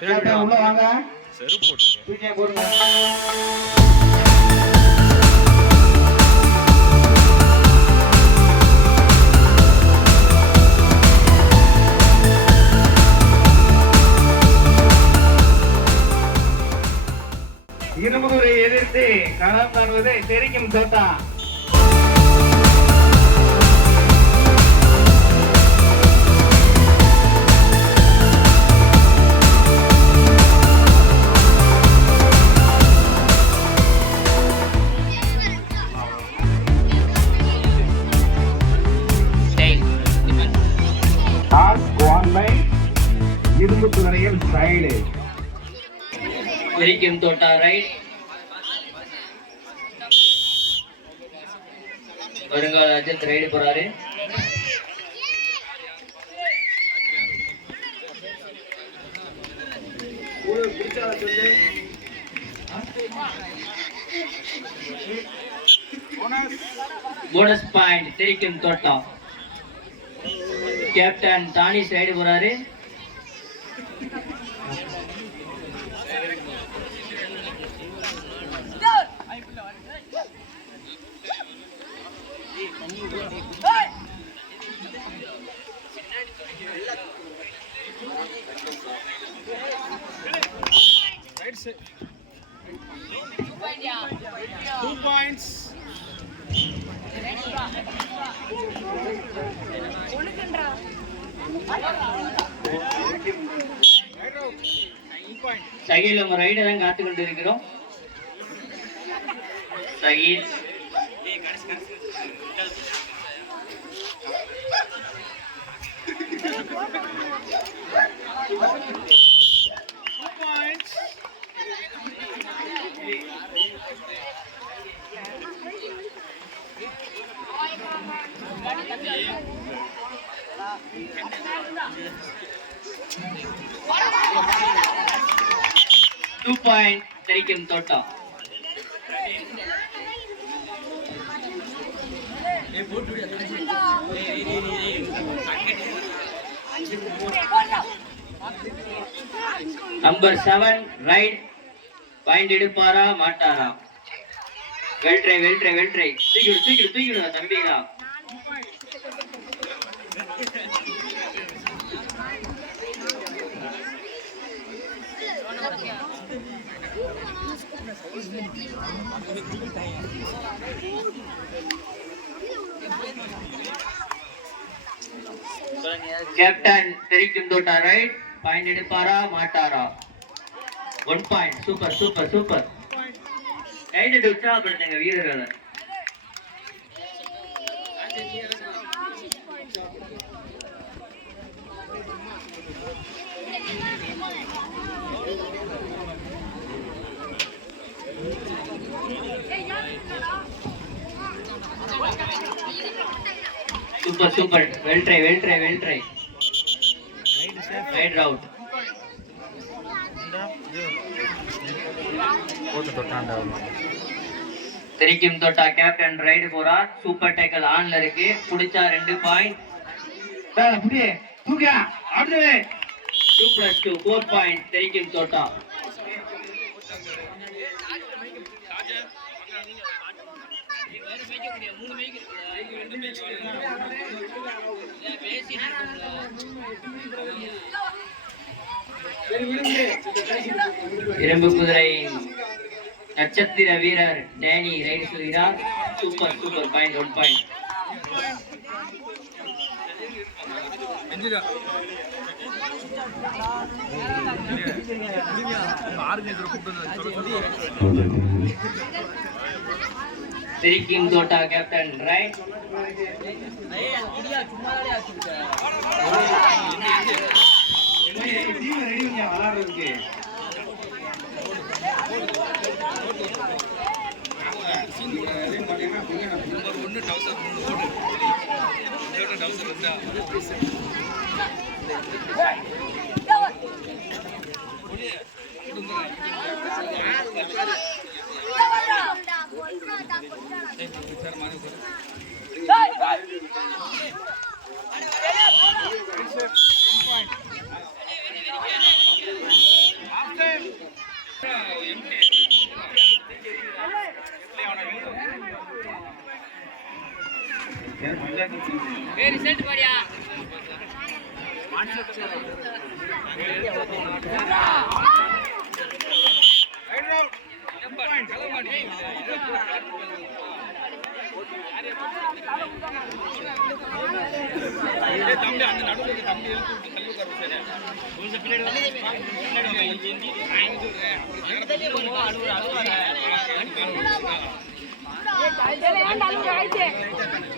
உள்ள வாங்க. செருப்பு போடுங்க இருமுறை எதிர்த்து களம் காணுவது தெரிக்கும் தோட்டா தெரிக்கும் தோட்டா ரைட் வருங்கால அஜித் ரைடு போறாரு. போனஸ் பாயிண்ட் தெரிக்கும் தோட்டா. கேப்டன் தானிஷ் ரைடு போறாரு. ரைட் சைடு சகில் உங்க ரைடை தான் காத்து கொண்டு இருக்கிறோம் Sahil two points two point தெரிக்கும் தோட்டம் நம்பர் செவன் ரைட் பாயிண்ட் எடுப்பாரா மாட்டாரா? வெல்ட்ரை வெல்ட்ரை வெல்ட்ரை தூக்கிடு தூக்கிடு தூக்கிடுங்க தம்பிங்களா கேப்டன் தெரிக்கும் தோட்டா ரைட் பாயிண்ட் எடுப்பாரா மாட்டாரா? One point super super super guide உற்சாகப்படுத்துங்க வீரர்களை. Super super well try well try well try right தொட்டாண்டா தெரிக்கும் தொட்டா கேப்டன் ரைடு போறார். சூப்பர் டேக்கல் ஆன்ல இருக்கு. புடிச்சா ரெண்டு point two plus two four point தெரிக்கும் தோட்டா. இரும்பு குதிரை. நட்சத்திர வீரர் டேனி ரைடு சொல்கிறார் super super. Point one point captain right team ready விளையாடுறதுக்கு ஒன்று டவுசர் மூணு ஓடு After empty. தம்பி அந்த நடுவில் இருக்க தம்பி எழுத்து விட்டு தள்ளி உட்கார கொஞ்சம் பின்னாடி வந்து பின்னாடி வாங்க. நான்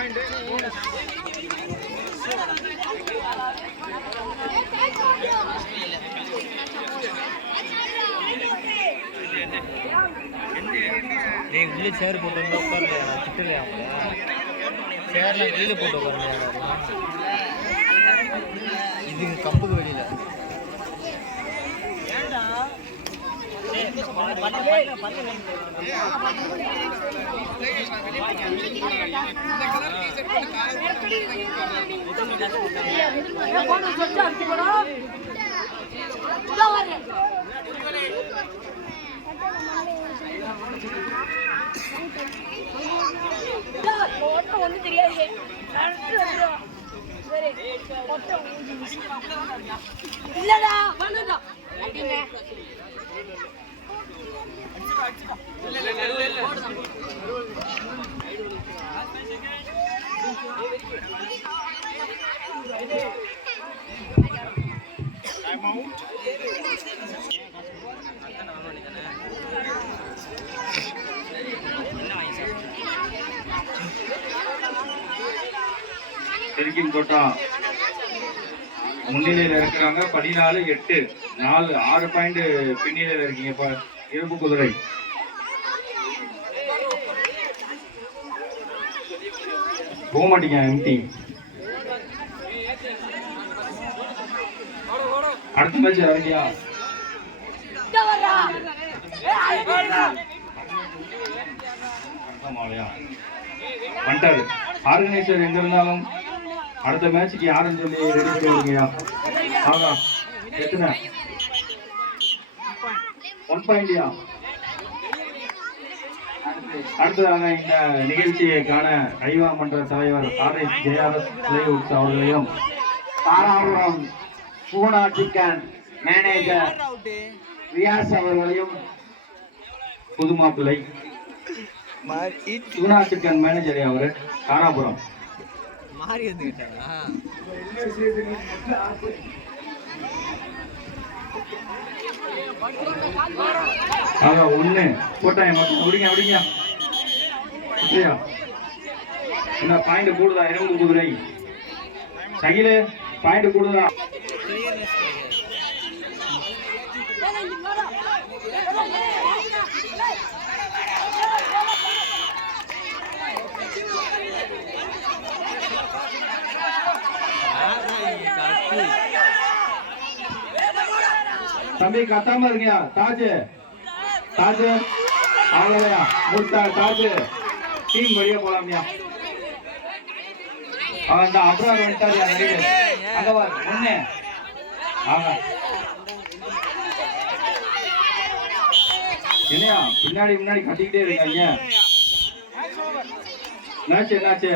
இதோ டேய் உள்ளே சேர் போட்டு வந்து உட்காரலையா நான் திட்டலையா அவங்கள சேர்லாம் வெளியில போட்டு உட்காரலையா இது கம்புக்கு வெளியில ஒன்றும் தெரியாது இல்லடா பண்ணுடா அப்படின்னு தெருக்கின் முன்னிலையில இருக்கிறாங்க. பதினாலு எட்டு நாலு ஆறு பாயிண்ட் பின்னிலையில இருக்கீங்க இப்ப இரும்பு குதிரை. போக மாட்டீங்க எம்டி அடுத்த மேட்ச் இறங்கியா? இதோ வர்றா ஏய், வந்துட்டாரு ஆர்கனைசர் எங்க இருந்தாலும் அடுத்த மேட்ச்சுக்கு யாருன்னு சொல்லி ரெடி பண்ணி வருங்கய்யா ஆகா எத்தனை? ஒன் பாயிண்டியா அடுத்ததாக இந்த நிகழ்ச்சியை காண கைவா மன்ற தலைவர் ஆர் எஸ் ஜெயாரஸ் பிளேவுட்ஸ் அவர்களையும் தாராபுரம் பூனா சிக்கன் மேனேஜர் ரியாஸ் அவர்களையும் புதுமாப்பிள்ளை சூனா சிக்கன் மேனேஜர் அவரு தாராபுரம். மாறி வந்துக்கிட்டாரா ஆகா ஒண்ணு. போட்டாங்க மட்டும் அப்படிங்க அப்படிங்க அப்படியா? என்ன பாயிண்ட் கூடுதா? இருபது குதிரை. சகிலு பாயிண்ட் கூடுதா? தம்பி கத்தாம இருக்கியா? தாஜு. தாஜு. அவ்வளவையா முட்டா தாஜ். டீம் வெளியே போலாம்யா அந்த அப்ராட் வந்துட்டாரு அங்க வா ஒண்ணு ஆமா என்னையா பின்னாடி முன்னாடி கட்டிக்கிட்டே இருக்காங்க. என்னாச்சு என்னாச்சு?